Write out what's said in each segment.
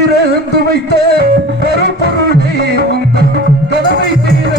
திறந்து வைத்த கருப்பொருளை உங்கள் கடமை தீர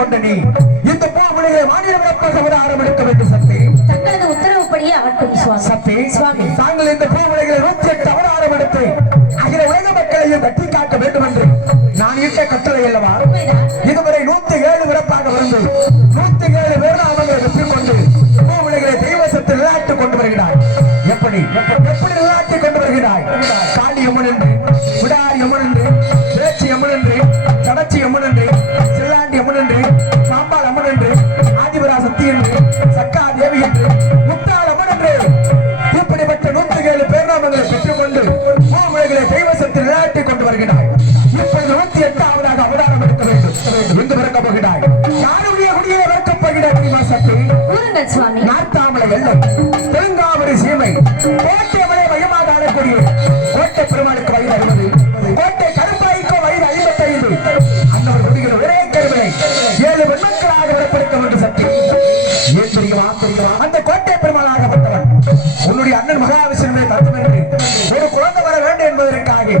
கொண்ட நீ. இந்த பாவனையை மாநிலங்களுக்காக விட ஆரம்பிக்க வேண்டும் சக்தி தங்களது உத்தரவுப்படியே அவட்டும் சக்தி சுவாமி. தாங்கள் இந்த பாவனைகளை நூத்தி எட்டு அவர் ஆரம்பித்து அகில உலக மக்களையும் வெற்றி காட்ட வேண்டும் என்று நான் இட்ட கட்டளை அல்லவா? இதுவரை நூத்தி ஏழு விறப்பாக வந்து நூத்தி ஏழு பேர் அவங்களை வெற்றி கொண்டு பூவிலைகளை தெய்வசத்தில் விளையாட்டு கொண்டு வருகிறார் எப்படி? எப்படி விளையாட்டு கொண்டு வருகிறாய்? பெருமை பெருங்காவிரி சீமை கோட்டையை மையமாக ஆடக்கூடிய கோட்டை பெருமாளுக்கு வயது அறுபது. கோட்டை கருப்பாய்க்கு வயது ஐம்பத்தி ஐந்து அன்னவர் ஒரே கருவினை ஏழு பெண்மக்களாக வரப்படுத்த வேண்டும் சக்தி. ஏன் தெரியுமா? தெரியுமா? அந்த கோட்டை பெருமாள் ஆகப்பட்டவன் உன்னுடைய அண்ணன் மகாவிஷ்ணுவை தத்துவம் என்று ஒரு குழந்தை வர வேண்டும் என்பதற்காக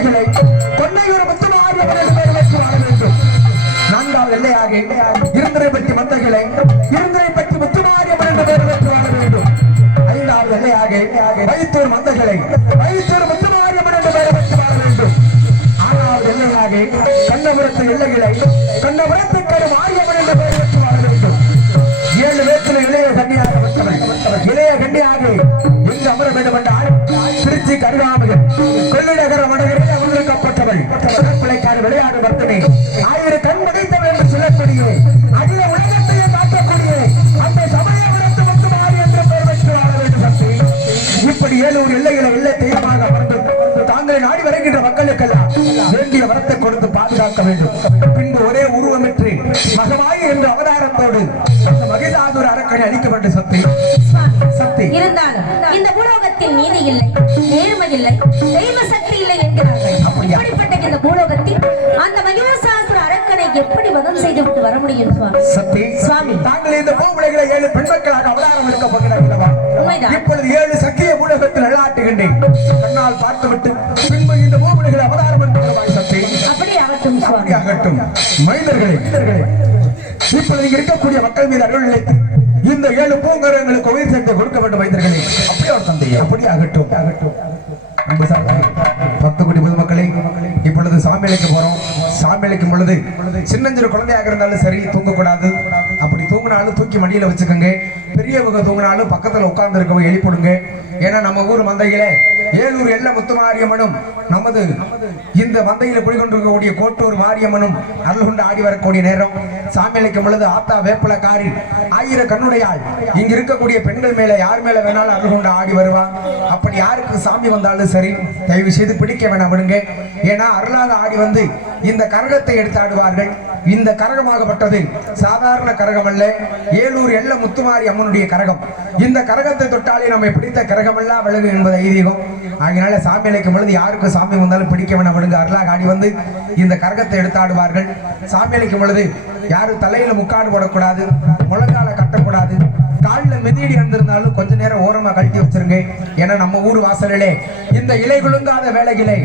கொன்னையூர் மந்தகிளை கொன்னையூர் முத்துமாரியம்மன் என்று பெயர் பெற்று வாழ வேண்டும். நான்காவது எல்லையாக இருந்திரைப்பட்டி மந்தகிளை இருந்திரைப்பட்டி முத்துமாரியம்மன் என்று பெயர் வச்சு வாழ வேண்டும். ஐந்தாவது எல்லையாக வைத்தூர் மந்தகிளை வைத்தூர் முத்துமாரியம்மன் என்று பெயர் வச்சு வாழ வேண்டும். ஆறாவது எல்லையாக கண்ணபுரத்து எல்லைகளை கண்ணபுரத்து கரும் ஆரியம்மன் என்று பெயர் பெற்று வாழ வேண்டும். ஏழு வேற்றில் இளைய கண்ணியாக பெற்றவர் இளைய கண்ணியாக எங்கு அமர வேண்டும் என்றால் திருச்சி கருகாமல் கொள்ளிடகர வடகரில் பிள்ளைக்கார விளையாடு மட்டுமே ஆயிரம் கண் படைத்தவள் என்று சொல்லக்கூடிய அகில உலகத்தையே காட்டக்கூடிய அந்த சமயபுரத்து முத்துமாரி என்று பெயர் பெற்று வாழ வேண்டும் சக்தி. இப்படி ஏழூர் எல்லைகளை எல்லை தெய்வமாக அமர்ந்து தாங்களை நாடி வருகின்ற மக்களுக்கெல்லாம் வேண்டிய வரத்தை கொடுத்து பாதுகாக்க வேண்டும். பின்பு ஒரே உருவமின்றி மகமாயி என்ற அவதாரத்தோடு அந்த மகிதாதுர அரக்கனை அழிக்கப்பட்ட சக்தி. சக்தி. இருந்தாலும் இந்த பூலோகத்தில் நீதி இல்லை நேர்மை இல்லை தெய்வ சக்தி இல்லை என்கிறார். செய்து விட்டு வர முடியும் சுவாமி. சக்தி சுவாமி. தாங்கள் இந்த பூமுலைகளை ஏழு பெண் மக்களாக அவதாரம் எடுக்க போகிறார்களவா உண்மைதான். இப்பொழுது ஏழு சக்கிய ஊடகத்தில் நிலாட்டுகின்றேன் கண்ணால் பார்த்துவிட்டு பின்பு இந்த பூமுலைகளை அவதாரம் எடுக்கிறவாய் சக்தி. அப்படி ஆகட்டும் சுவாமி. ஆகட்டும். மைந்தர்களே இப்பொழுது இங்க இருக்கக்கூடிய மக்கள் மீது அருள் நிலைத்து இந்த ஏழு பூங்கரங்களுக்கு உயிர் சேர்த்து கொடுக்க வேண்டும் மைந்தர்களே. அப்படியே ஒரு தந்தை அப்படி ஆகட்டும். ஆகட்டும். இப்பொழுது சாமியலைக்கு போறோம். சாமியலைக்கும் பொழுது சின்னஞ்சிறு குழந்தையாக இருந்தாலும் சரி தூங்கக்கூடாது. அப்படி தூங்கினாலும் தூக்கி மடியில வச்சுக்கோங்க. பெரியவங்க தூங்கினாலும் பக்கத்துல உட்கார்ந்து இருக்கவங்க எழுப்பிடுங்க. ஏன்னா நம்ம ஊர் மந்தையில ஏலூர் எல்ல முத்துமாரியம்மனும் நமது இந்த மந்தையில் குடிகொண்டிருக்கக்கூடிய கோட்டூர் மாரியம்மனும் அருள் கொண்டு ஆடி வரக்கூடிய நேரம். சாமி அழைக்கும் பொழுது ஆத்தா வேப்பலக்காரி ஆயிர கண்ணுடையாள். இங்க இருக்கக்கூடிய பெண்கள் மேல யார் மேல வேணாலும் அருள் கொண்டு ஆடி வருவா. அப்படி யாருக்கு சாமி வந்தாலும் சரி தயவு செய்து பிடிக்க வேணாம் விடுங்க. ஏன்னா அருளாத ஆடி வந்து இந்த கரகத்தை எடுத்து ஆடுவார்கள். இந்த கரகமாகப்பட்டது சாதாரண கரகம் அல்ல ஏலூர் எல்ல முத்துமாரி அம்மனுடைய கரகம். இந்த கரகத்தை தொட்டாலே நம்மை பிடித்த கரகமெல்லாம் விலகு என்பது ஐதீகம். அதனால சாமி அழைக்கும் பொழுது யாருக்கும் சாமி வந்தாலும் பிடிக்கவன விழுங்க அருளாக ஆடி வந்து இந்த கரகத்தை எடுத்து ஆடுவார்கள் சாமி அழைக்கும் பொழுது யாரும் தலையில முக்காடு போடக்கூடாது முழங்கால கட்டக்கூடாது. காலில் மெதியடி இருந்திருந்தாலும் கொஞ்ச நேரம் ஓரமா கழட்டி வச்சிருங்க. ஏன்னா நம்ம ஊர் வாசலிலே இந்த இலை குழுங்காத வேலையிலே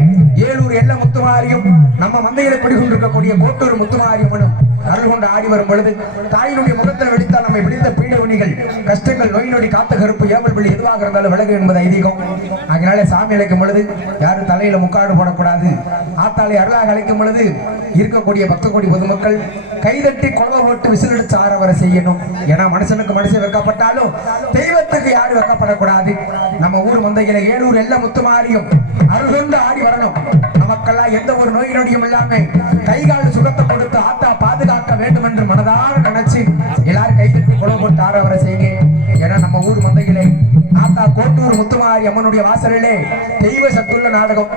ஏலூர் எல்ல முத்துமாரியும் நம்ம மந்தையில குடிகொண்டிருக்கக்கூடிய கோட்டூர் முத்துமாரியம்மனும் அருள் கொண்டு ஆடி வரும் பொழுது தாயினுடைய முகத்தில் வெடித்தால் நம்மை பிடித்த பீடகுனிகள் கஷ்டங்கள் நோய் நொடி காத்த கருப்பு ஏவல் விழி எதுவாக இருந்தாலும் விலகு என்பது ஐதீகம். அதனால சாமி அழைக்கும் பொழுது யாரும் தலையில முக்காடு போடக்கூடாது. ஆத்தாளை அருளாக அழைக்கும் பொழுது இருக்கக்கூடிய பக்த கோடி பொதுமக்கள் கைதட்டி கொலவை போட்டு விசிலடிச்சு ஆற வர செய்யணும். ஏன்னா மனுஷனுக்கு மனுஷன் வைக்கப்பட்டாலும் தெய்வத்துக்கு யாரும் வைக்கப்படக்கூடாது. நம்ம ஊர் மந்தையில ஏழூர் எல்லாம் முத்துமாரியும் அருகொண்டு ஆடி வரணும். நமக்கெல்லாம் எந்த ஒரு நோய் நொடியும் இல்லாம கைகால் சுகத்தை கொடுத்து ஆத்தா பாதுகாக்க வேண்டும் என்று மனதார நினைச்சு எல்லாரும் கைதட்டி குழம்பு போட்டு ஆற வர செய்யுங்க. ஏன்னா நம்ம ஊர் மந்தையிலே ஆத்தா கோட்டூர் முத்துமாரி அம்மனுடைய வாசலிலே தெய்வ சத்துள்ள நாடகம்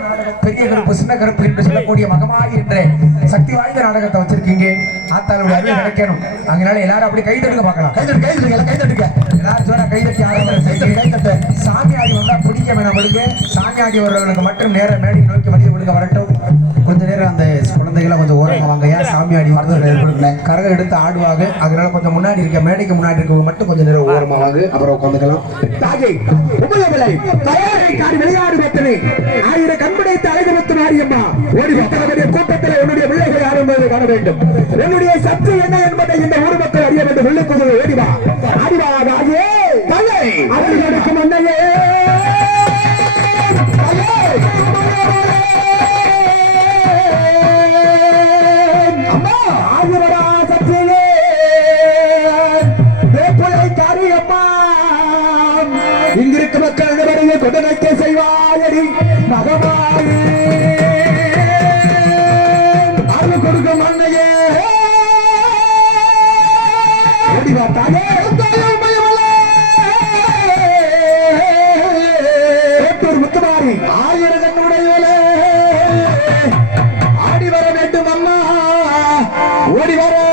பெரிய கருப்பு சின்ன கருப்பு என்று சொல்லக்கூடிய மகமாயி என்ற சக்தி வாய்ந்த நாடகத்தை வச்சிருக்கீங்க. ஆத்தாளுடைய அருள் கிடைக்கணும் அதனால எல்லாரும் அப்படி கை தட்டுங்க பார்க்கலாம். கை தட்டு கை தட்டுங்க கை தட்டுங்க. எல்லாரும் ஜோரா கை தட்டி ஆரம்பம் செய்யுங்க கை தட்டு. சாமியாடி வந்தா பிடிக்க வேணாம் விடுங்க சாமியாடி வர்றவங்களுக்கு மட்டும் நேர மேடை நோக்கி வழி விடுங்க வரட்டும். கொஞ்ச நேரம் அந்த குழந்தைகளை கொஞ்சம் ஓரமா வாங்க. ஏன் சாமி ஆடி வந்து ஏற்படுத்தினேன் கரகம் எடுத்து ஆடுவாங்க. அதனால கொஞ்சம் முன்னாடி இருக்க மேடைக்கு முன்னாடி இருக்கவங்க மட்டும் கொஞ்சம் நேரம் ஓரமாக வாங்க. அப்புறம் உட்காந்துக்கலாம். தாகை ஆயிரம் கண்படைத்து அழகு முத்து மாரியம்மா. ஓடி பக்தர்களுடைய கூட்டத்தில் என்னுடைய பிள்ளைகள் யார் என்பதை காண வேண்டும். என்னுடைய சத்து என்ன என்பதை இந்த ஊர் மக்கள் அறிய வேண்டும். வெள்ளை குதிரை ஓடிவா ஆடிவா ஓடி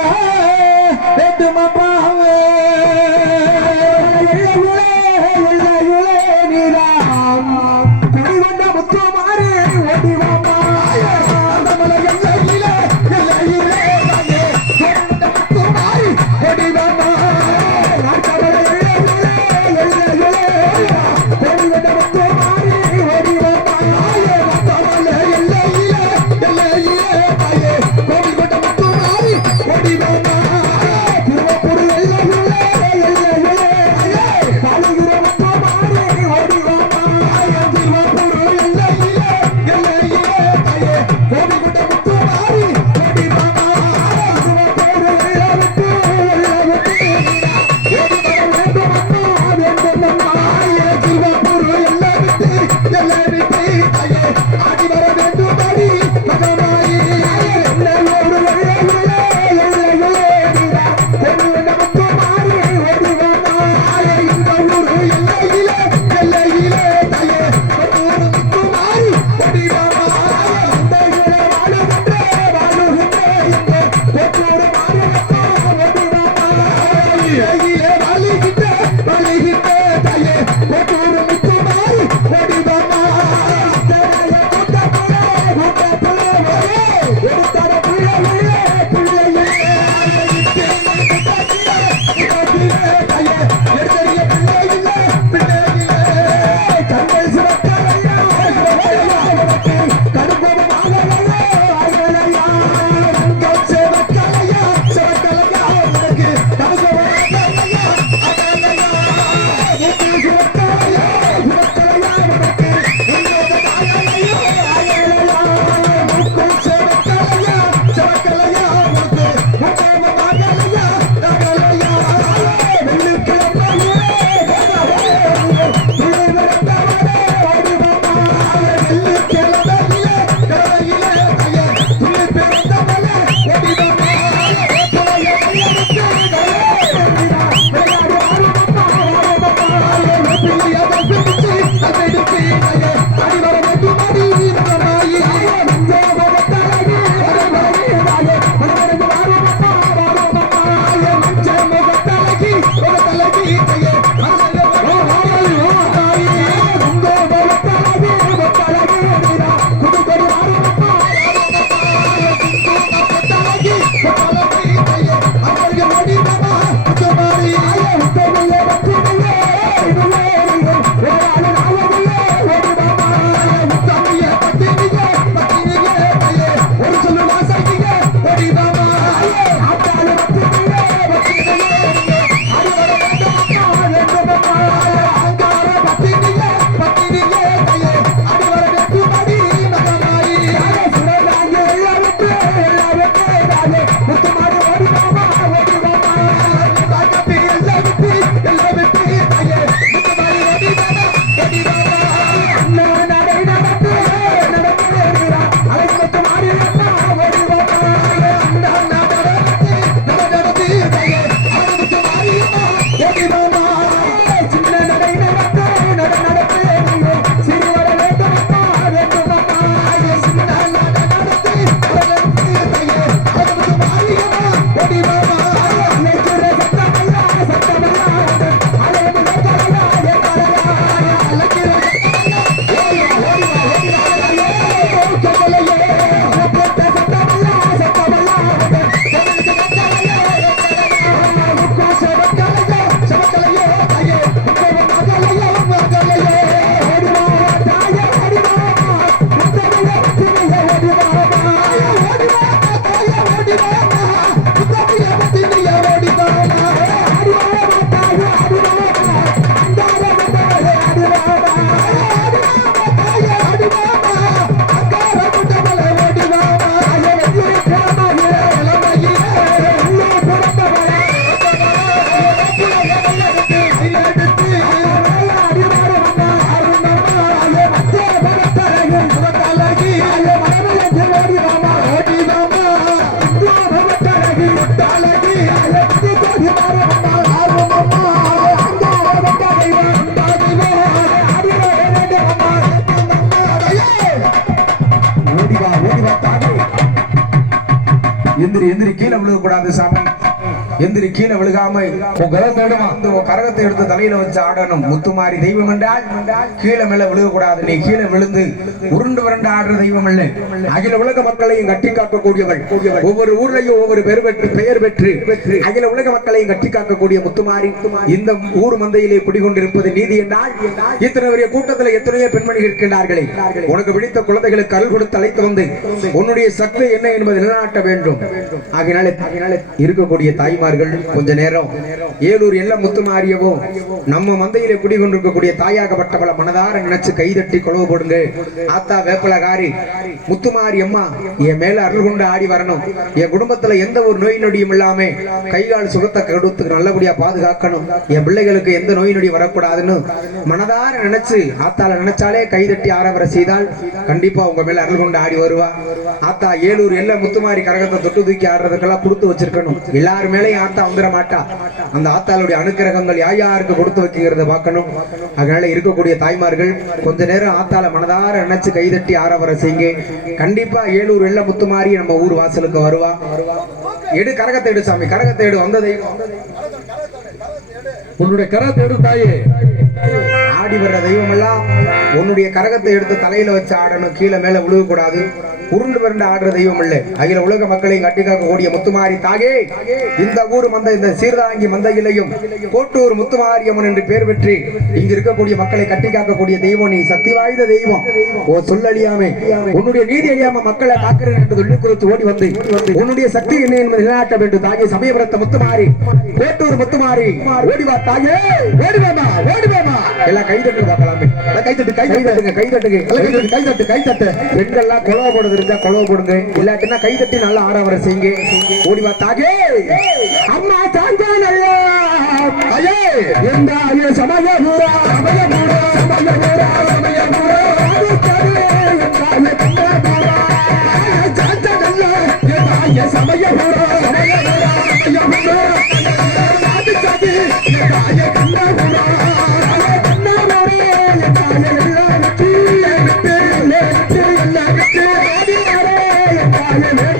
எந்திரி எந்திரி கீழே விழுக கூடாது சாமி. எந்திரி கீழே விழுகாம உன் வந்து உன் கரகத்தை எடுத்து தலையில வச்சு ஆடணும். முத்துமாரி தெய்வம் என்றால் கீழே மேல விழுக கூடாது நீ கீழே விழுந்து உருண்டு வரண்டு ஆடுற தெய்வம் இல்லை அகில உலக மக்களையும் கட்டி காக்கக்கூடியவள். ஒவ்வொரு ஊர்லயும் ஒவ்வொரு பெயர் பெற்று பெயர் பெற்று அகில உலக மக்களையும் கட்டி காக்கக்கூடிய முத்துமாரி இந்த ஊர் மந்தையிலே குடிகொண்டிருப்பது நீதி என்றால் இத்தனை பெரிய கூட்டத்தில் எத்தனையோ பெண்மணிகள் இருக்கின்றார்களே. உனக்கு பிடித்த குழந்தைகளுக்கு அருள் கொடுத்து அழைத்து வந்து உன்னுடைய சக்தி என்ன என்பதை நிலைநாட்ட வேண்டும். ஆகினாலே இருக்கக்கூடிய தாய்மார் இருப்பார்கள் கொஞ்ச நேரம். ஏலூர் எல்லாம் முத்துமாரியவோ நம்ம மந்தையிலே குடிகொண்டிருக்கக்கூடிய பல மனதார நினைச்சு கைதட்டி கொலவு போடுங்க. ஆத்தா வேப்பலகாரி முத்துமாரி அம்மா என் மேல அருள் கொண்டு ஆடி வரணும். என் குடும்பத்துல எந்த ஒரு நோய் நொடியும் இல்லாம கை கால் சுகத்தை கடுத்துக்கு நல்லபடியா பாதுகாக்கணும். என் பிள்ளைகளுக்கு எந்த நோய் நொடி வரக்கூடாதுன்னு மனதார நினைச்சு ஆத்தால நினைச்சாலே கைதட்டி ஆரவர செய்தால் கண்டிப்பா உங்க மேல அருள் கொண்டு ஆடி வருவா. ஆத்தா ஏலூர் எல்லாம் முத்துமாரி கரகத்தை தொட்டு தூக்கி ஆடுறதுக்கெல்லாம் கொடுத்து வச்சிருக்கணும். எல்லார் மேலயும் ஆத்தா வந்துட மாட்டா. அந்த ஆத்தாளுடைய அனுக்கிரகங்கள் யார் யாருக்கு கொடுத்து வைக்கிறத பார்க்கணும். அதனால இருக்கக்கூடிய தாய்மார்கள் கொஞ்ச நேரம் ஆத்தால மனதார நினைச்சு கைதட்டி ஆரவர செய்யுங்க. கண்டிப்பா ஏலூர் எல்லாம் முத்துமாரி நம்ம ஊர் வாசலுக்கு வருவா. எடு கரகத்தை எடு சாமி கரகத்தை எடு வந்த தெய்வம். உன்னுடைய கரத்தை எடு தாயே. ஆடி வர்ற தெய்வம் எல்லாம் உன்னுடைய கரகத்தை எடுத்து தலையில வச்சு ஆடணும் கீழே மேல விழுக கூடாது உருண்டு வருண்டு ஆடுற தெய்வம் இல்லை அகில உலக மக்களையும் கட்டி காக்கக்கூடிய முத்துமாரி தாகே இந்த ஊர் மந்த இந்த சீர்தாங்கி மந்தையிலையும் கோட்டூர் முத்துமாரியம்மன் என்று பேர் பெற்று இங்க இருக்கக்கூடிய மக்களை கட்டி காக்கக்கூடிய தெய்வம் நீ சக்தி வாய்ந்த தெய்வம். ஓ சொல்லழியாமே உன்னுடைய நீதி அழியாம மக்களை காக்கிறேன் என்று சொல்லி குறித்து ஓடி வந்து உன்னுடைய சக்தி என்ன என்பதை நிலைநாட்ட வேண்டும் தாகே சமயபுரத்த முத்துமாரி கோட்டூர் முத்துமாரி ஓடிவா தாயே. ஓடிவாமா ஓடிவாமா எல்லாம் கைதட்டு பார்க்கலாமே கைதட்டு கை கைதட்டுங்க கைதட்டுங்க கைதட்டு கைதட்டு கைதட்டு பெண்கள்லாம் கொலவை போடுது இருந்தா கொலவை போடுங்க இல்லாட்டினா கைதட்டி நல்லா ஆட வர செய்யுங்க. ஓடி பார்த்தாகே அம்மா தாஞ்சா நல்லா. ஐயே. எந்த ஐயே சமயபுரா சமயபுரா சமயபுரா சமயபுரா சமய எந்தாய சமய தாஞ்சா சமய எந்தாய சமயபுரா சமயபுரா சமயபுரா ஆதித்தரே Amen.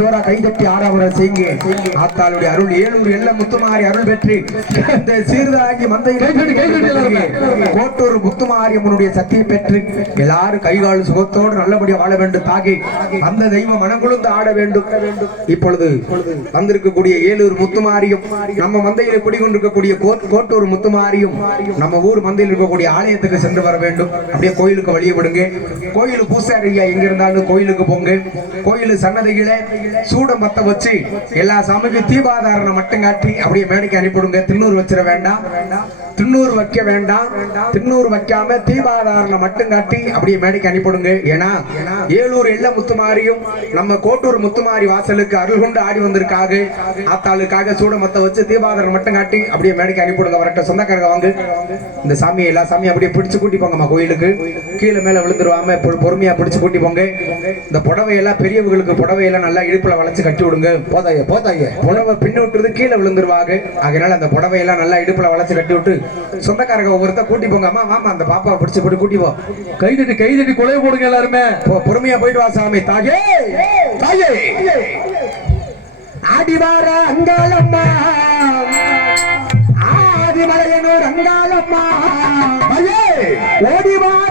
Yo கைதட்டி ஆறாவரம் செய்யுங்க. ஆத்தாளுடைய அருள் ஏழூர் எல்ல முத்துமாரி அருள் பெற்று இந்த சீர்தாங்கி மந்தையில் கோட்டூர் முத்துமாரியம்மனுடைய சக்தியை பெற்று எல்லாரும் கைகால் சுகத்தோடு நல்லபடியா வாழ வேண்டும். தாகி அந்த தெய்வம் மனங்குழுந்து ஆட வேண்டும். இப்பொழுது வந்திருக்கக்கூடிய ஏலூர் முத்துமாரியும் நம்ம மந்தையில் குடிகொண்டிருக்கக்கூடிய கோட்டூர் முத்துமாரியும் நம்ம ஊர் மந்தையில் இருக்கக்கூடிய ஆலயத்துக்கு சென்று வர வேண்டும். அப்படியே கோயிலுக்கு வழிய விடுங்க. கோயில் பூசாரி ஐயா எங்க இருந்தாலும் கோயிலுக்கு போங்க. கோயில் சன்னதிகளே சூட மத்த வச்சு எல்லா சாமிக்கும் தீபாதாரணம் மட்டும் காட்டி அப்படியே மேடைக்கு அனுப்பிவிடுங்க. திருநூறு வச்சிட வேண்டாம். திருநூறு வைக்க வேண்டாம். திருநூறு வைக்காம தீபாதாரணம் மட்டும் காட்டி அப்படியே மேடைக்கு அனுப்பிவிடுங்க. ஏன்னா ஏலூர் எல்ல முத்துமாரியும் நம்ம கோட்டூர் முத்துமாரி வாசலுக்கு அருள் கொண்டு ஆடி வந்திருக்காக ஆத்தாளுக்காக சூட மத்த வச்சு தீபாதாரணம் மட்டும் காட்டி அப்படியே மேடைக்கு அனுப்பிவிடுங்க. வரட்ட சொந்தக்காரங்க வாங்க. இந்த சாமியை எல்லா சாமியும் அப்படியே பிடிச்சு கூட்டி போங்கம்மா கோயிலுக்கு. கீழே மேல விழுந்துருவாம பொ- பொறுமையா பிடிச்சு கூட்டி போங்க. இந்த புடவையெல்லாம் பெரியவங்களுக்கு புடவையெல்லாம் நல்லா இடுப்புல வளைச்சு கட்டி விடுங்க. போதாய போதாய. புடவை பின்னு விட்டுறது கீழே விழுந்துருவாங்க. அதனால அந்த புடவையெல்லாம் நல்லா இடுப்புல வளைச்சு கட்டி விட்டு சொந்தக்காரங்க ஒவ்வொருத்தர் கூட்டி போங்க. அம்மா மாமா அந்த பாப்பாவை பிடிச்சு போட்டு கூட்டி போ. கை தட்டி கை தட்டி கொலை போடுங்க எல்லாருமே. பொறுமையா போயிட்டு வா சாமி. தாயே தாயே. ஆடிவார அங்காளம்மா. ஆதிமலையனூர் அங்காளம்மா. ஓடிவாரா